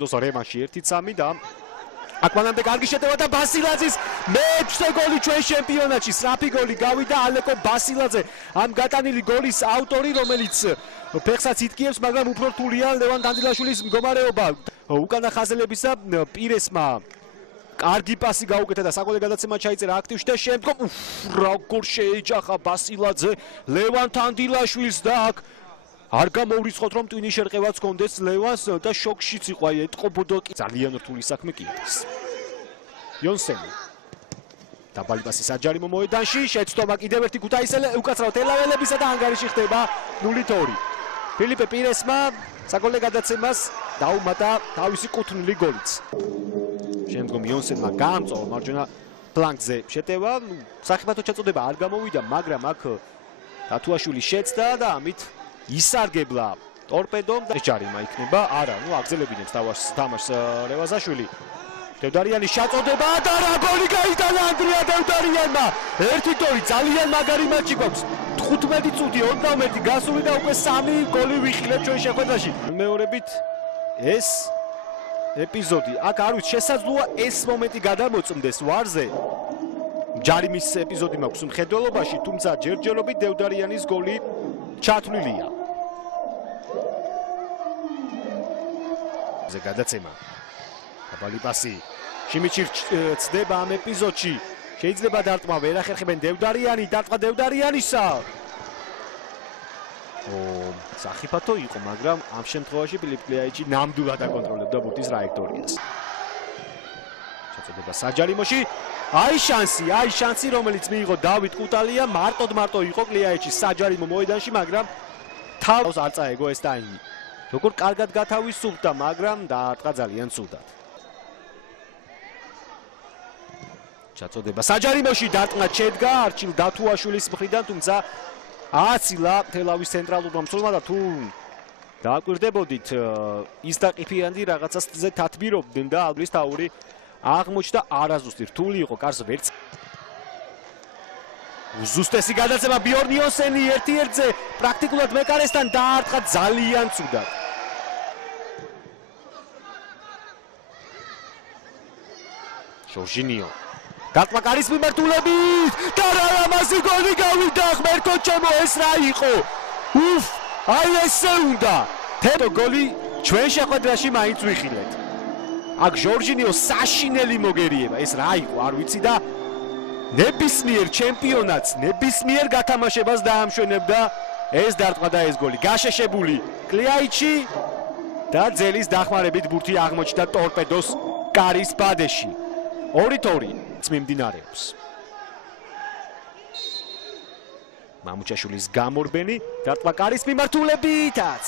დოსო რემანში 1-3 და აქ მანამდე კარგი შეტევა და ბასილაძის მე-6 გოლი ჩვენ ჩემპიონატში. სწრაფი გოლი გავიდა ალეკო ბასილაძე. ამ გატანილი გოლის ავტორი, რომელიც ფეხსაც იტკიებს, მაგრამ უფრო რთულია ლევან დანდილაშვილის მდგომარეობა. უკანა ხაზელებისა პირესმა კარგი პასი გაუკეთა და საკოლე გადაცემა ჩაიწერა აქტივში და შემდგომ როგორ შეეჯახა ბასილაძე ლევან დანდილაშვილს და აქ არ გამოვრიცხოთ რომ ტვინი შერყევაც კონდეს ლევანს და შოქშიც იყო აი ეტყობოდო კი ძალიან რთული საქმე კი არის. იონსენი დაბალი პასი საჯარიმო მოედანში შეცდომა კიდევ ერთი ქუთაისელი უკაცრავად ელაველებისა და ანგარიში ხდება 0-2. ფილიპე პირესმა საკოლე გადაცემას დაუმატა თავისი კუთვნილი გოლიც. შემდგომ იონსენმა გაამწოვა მარჯვენა ფლანგზე შეტევა, სახიფათო ჩაწოდება არ გამოვიდა, მაგრამ აქ დათუაშვილი შეცდა და ამით ისარგებლა ტორპედომ და ჯარიმა იქნება. არა, აგზელებინებს თამაშს რევაზაშვილი. დევდარიანის შეწოდება და რა გოლი გაიტანა ანდრია დევდარიანმა. 1-2 ძალიან მაგარი მატჩი გვაქვს. 15 წუთი 40 გასული და უკვე 3 გოლი ვიხილეთ ჩვენ შეხვედრაში. მეორებით ეს ეპიზოდი აქ არ ვიცი შესაძლოა ეს მომენტი გადამოწმდეს ვარზე. ჯარიმის ეპიზოდი მაქვს მხედველობაში, თუმცა ჯერჯერობით დევდარიანის გოლი ჩათვლილია. ზე გადაცემა. დაბალი პასი. შიმიჩი ცდება ამ ეპიზოდში. შეიძლება დარტყმა ვერ ახერხებენ დევდარიანი, დარტყმა დევდარიანისა. სახიფათო იყო, მაგრამ ამ შემთხვევაში ფილიპ კლიაიჩი ნამდვილად აკონტროლებდა ბურთის ტრაექტორიას. შეწოდება საჯარიმოში. აი შანსი, რომელიც მიიღო დავით კუტალია, მარტო იყო კლიაიჩი საჯარიმო მოედანში, მაგრამ თავს არ წაეგო ეს ტაიმი. როგორ კარგად გათავისუფლდა, მაგრამ დაარტყა ძალიან ცუდად. შეწოდება საჯარიმოში დარტყმა შედგა არჩილ დათუაშვილის მხრიდან, თუმცა აცილა თელავის ცენტრალურმა მსურმა და თუ დააკვირდებოდით ის დაყიფიანდი რაღაცაზე თათბირობდნენ და ალბრის თაური აღმოჩნდა არაზუსტი რთული იყო კარს ვერც უზუსტესი გადაცემა ბიორნ იონსენი 1-1-ზე პრაქტიკულად მეკარესთან დაარტყა ძალიან ცუდად. ჟორჟინიო დარტყმა კარის მიმართულებით და რა ამაზე გოლი გავიდა ღმერთო ჩემო ეს რა იყო? აი ესე უნდა. თეთო გოლი ჩვენ შეხვედრაში მაინც ვიხილეთ. აქ ჟორჟინიო საშინელი მოგერიება, ეს რა იყო არ ვიცი და ნებისმიერ ჩემპიონატს, ნებისმიერ გათამაშებას დაამშვენებდა ეს დარტყმა და ეს გოლი. გაშეშებული კლიაიჩი და ძელის დახმარებით ბურთი აღმოჩნდა ტორპედოს კარის ბადეში. 2-2 მიმდინარეობს. მამუჩაშვილის გამორბენი დარტყმა კარის მიმართულებითაც